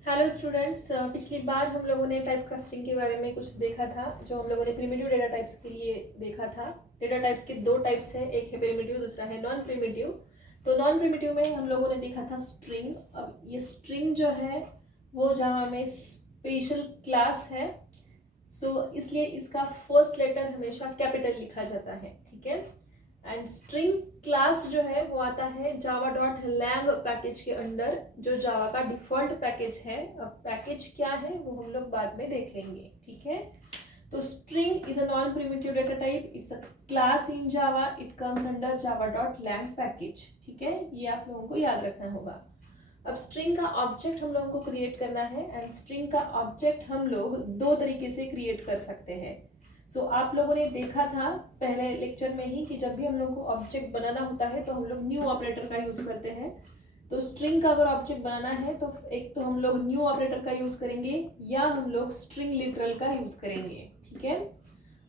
Hello students, पिछली बार हम लोगों ने टाइप कास्टिंग के बारे में कुछ देखा था, जो हम लोगों ने प्रिमिटिव डेटा टाइप्स के लिए देखा था। डेटा टाइप्स के दो टाइप्स है, एक है प्रिमिटिव, दूसरा है नॉन प्रिमिटिव। तो नॉन प्रिमिटिव में हम लोगों ने देखा था स्ट्रिंग। अब ये स्ट्रिंग जो है वो जावा में स्पेशल क्लास है। इसलिए इसका फर्स्ट लेटर हमेशा कैपिटल लिखा जाता है, ठीक है। एंड स्ट्रिंग क्लास जो है वो आता है java.lang पैकेज के अंडर, जो जावा का डिफॉल्ट पैकेज है। अब पैकेज क्या है वो हम लोग बाद में देख लेंगे, ठीक है। तो string is a non primitive data type, it's a class in Java, it comes under java.lang package, ठीक है। ये आप लोगों को याद रखना होगा। अब स्ट्रिंग का ऑब्जेक्ट हम लोगों को क्रिएट करना है, एंड स्ट्रिंग का ऑब्जेक्ट हम लोग दो तरीके से क्रिएट कर सकते हैं। आप लोगों ने देखा था पहले लेक्चर में ही कि जब भी हम लोग को ऑब्जेक्ट बनाना होता है तो हम लोग न्यू ऑपरेटर का यूज करते हैं। तो स्ट्रिंग का अगर ऑब्जेक्ट बनाना है तो एक तो हम लोग न्यू ऑपरेटर का यूज करेंगे, या हम लोग स्ट्रिंग लिटरल का यूज करेंगे, ठीक है।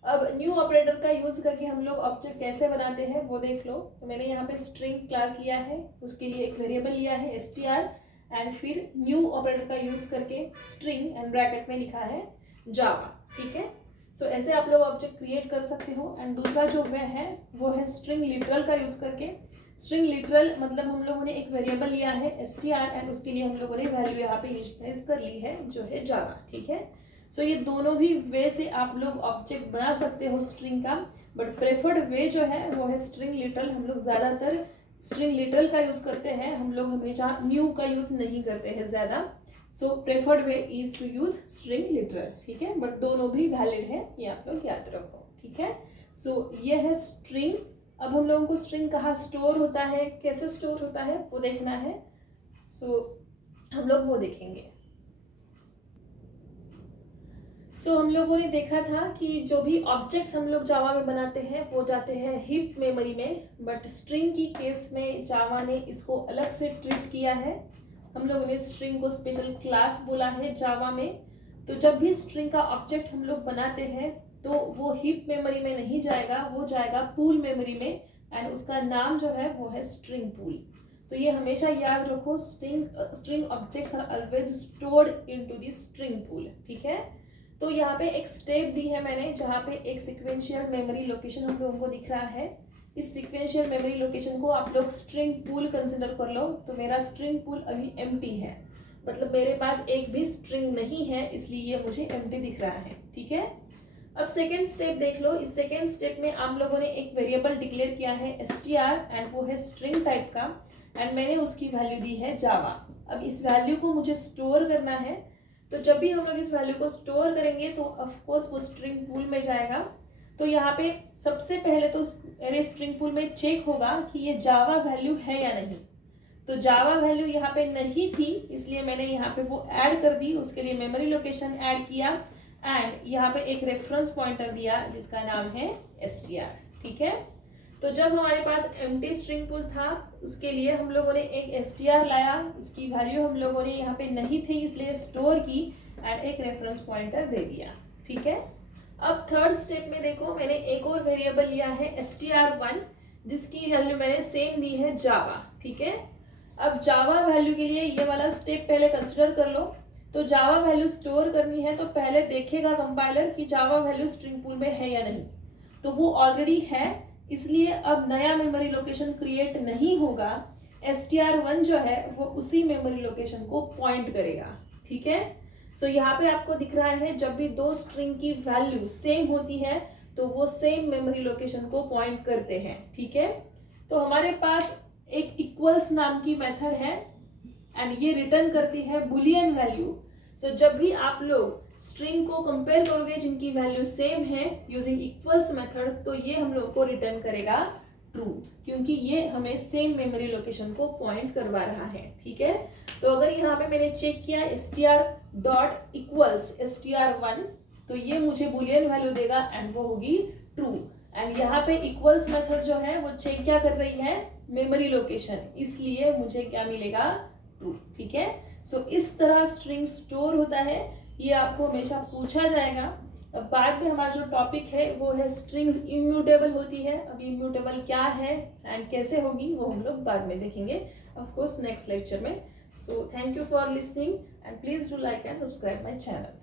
अब न्यू ऑपरेटर का यूज करके हम लोग ऑब्जेक्ट कैसे बनाते हैं वो देख लो। तो मैंने यहाँ पे स्ट्रिंग क्लास लिया है, उसके लिए एक वेरिएबल लिया है str, एंड फिर न्यू ऑपरेटर का यूज करके स्ट्रिंग एंड ब्रैकेट में लिखा है जावा, ठीक है। ऐसे आप लोग ऑब्जेक्ट क्रिएट कर सकते हो। एंड दूसरा जो है वो है स्ट्रिंग लिटरल का यूज करके। स्ट्रिंग लिटरल मतलब हम लोगों ने एक वेरिएबल लिया है str, एंड उसके लिए हम लोगों ने वैल्यू यहाँ पे इनिशियलाइज कर ली है जो है जावा, ठीक है। ये दोनों भी वे से आप लोग ऑब्जेक्ट बना सकते हो स्ट्रिंग का, बट प्रेफर्ड वे जो है वो है स्ट्रिंग लिटरल। हम लोग ज़्यादातर स्ट्रिंग लिटरल का यूज़ करते हैं, हम लोग हमेशा न्यू का यूज़ नहीं करते हैं ज़्यादा। Preferred way is to use string literal, ठीक है। बट दोनों भी वैलिड है, ये आप लोग याद रखो, ठीक है। ये है स्ट्रिंग। अब हम लोगों को स्ट्रिंग कहाँ स्टोर होता है, कैसे स्टोर होता है वो देखना है। हम लोग वो देखेंगे। हम लोगों ने देखा था कि जो भी ऑब्जेक्ट्स हम लोग जावा में बनाते हैं वो जाते हैं हीप मेमोरी में, बट स्ट्रिंग की केस में जावा ने इसको अलग से ट्रीट किया है। हम लोगों ने स्ट्रिंग को स्पेशल क्लास बोला है जावा में। तो जब भी स्ट्रिंग का ऑब्जेक्ट हम लोग बनाते हैं तो वो हीप मेमोरी में नहीं जाएगा, वो जाएगा पूल मेमोरी में, एंड उसका नाम जो है वो है स्ट्रिंग पूल। तो ये हमेशा याद रखो, string objects are always stored into the string pool, ठीक है। तो यहाँ पे एक स्टेप दी है मैंने, जहाँ पे एक सिक्वेंशियल मेमोरी लोकेशन हम लोगों को दिख रहा है। इस सिक्वेंशियल मेमोरी लोकेशन को आप लोग स्ट्रिंग पूल कंसिडर कर लो। तो मेरा स्ट्रिंग पूल अभी एम्प्टी है, मतलब मेरे पास एक भी स्ट्रिंग नहीं है, इसलिए ये मुझे एम्प्टी दिख रहा है, ठीक है। अब सेकेंड स्टेप देख लो। इस सेकेंड स्टेप में आप लोगों ने एक वेरिएबल डिक्लेयर किया है str, एंड वो है स्ट्रिंग टाइप का, एंड मैंने उसकी वैल्यू दी है जावा। अब इस वैल्यू को मुझे स्टोर करना है। तो जब भी हम लोग इस वैल्यू को स्टोर करेंगे तो ऑफकोर्स वो स्ट्रिंग पूल में जाएगा। तो यहाँ पे सबसे पहले तो मेरे स्ट्रिंग पूल में चेक होगा कि ये जावा वैल्यू है या नहीं। तो जावा वैल्यू यहाँ पे नहीं थी, इसलिए मैंने यहाँ पे वो ऐड कर दी, उसके लिए मेमोरी लोकेशन ऐड किया, एंड यहाँ पे एक रेफरेंस पॉइंटर दिया जिसका नाम है str, ठीक है। तो जब हमारे पास एम्प्टी स्ट्रिंग पूल था उसके लिए हम लोगों ने एक str लाया, उसकी वैल्यू हम लोगों ने यहाँ पे नहीं थी इसलिए स्टोर की, एंड एक रेफरेंस पॉइंटर दे दिया, ठीक है। अब थर्ड स्टेप में देखो, मैंने एक और वेरिएबल लिया है str1, जिसकी वैल्यू मैंने सेम दी है जावा, ठीक है। अब जावा वैल्यू के लिए ये वाला स्टेप पहले कंसिडर कर लो। तो जावा वैल्यू स्टोर करनी है तो पहले देखेगा कंपाइलर कि जावा वैल्यू स्ट्रिंग पूल में है या नहीं। तो वो ऑलरेडी है, इसलिए अब नया मेमोरी लोकेशन क्रिएट नहीं होगा। str1 जो है वो उसी मेमोरी लोकेशन को पॉइंट करेगा, ठीक है। यहाँ पे आपको दिख रहा है जब भी दो स्ट्रिंग की वैल्यू सेम होती है तो वो सेम मेमोरी लोकेशन को पॉइंट करते हैं, ठीक है। तो हमारे पास एक इक्वल्स नाम की मेथड है, एंड ये रिटर्न करती है बुलियन वैल्यू। जब भी आप लोग स्ट्रिंग को कंपेयर करोगे जिनकी वैल्यू सेम है यूजिंग इक्वल्स मेथड, तो ये हम लोग को रिटर्न करेगा ट्रू, क्योंकि ये हमें सेम मेमोरी लोकेशन को पॉइंट करवा रहा है, ठीक है। तो अगर यहाँ पे मैंने चेक किया str.equals str1, तो ये मुझे बुलियन वैल्यू देगा एंड वो होगी ट्रू। एंड यहाँ पे इक्वल्स मेथड जो है वो चेक क्या कर रही है, मेमोरी लोकेशन, इसलिए मुझे क्या मिलेगा, ट्रू, ठीक है। इस तरह स्ट्रिंग स्टोर होता है, ये आपको हमेशा पूछा जाएगा। अब बाद में हमारा जो टॉपिक है वो है स्ट्रिंग्स इम्यूटेबल होती है। अब इम्यूटेबल क्या है एंड कैसे होगी वो हम लोग बाद में देखेंगे, ऑफ कोर्स नेक्स्ट लेक्चर में। So thank you for listening and please do like and subscribe my channel.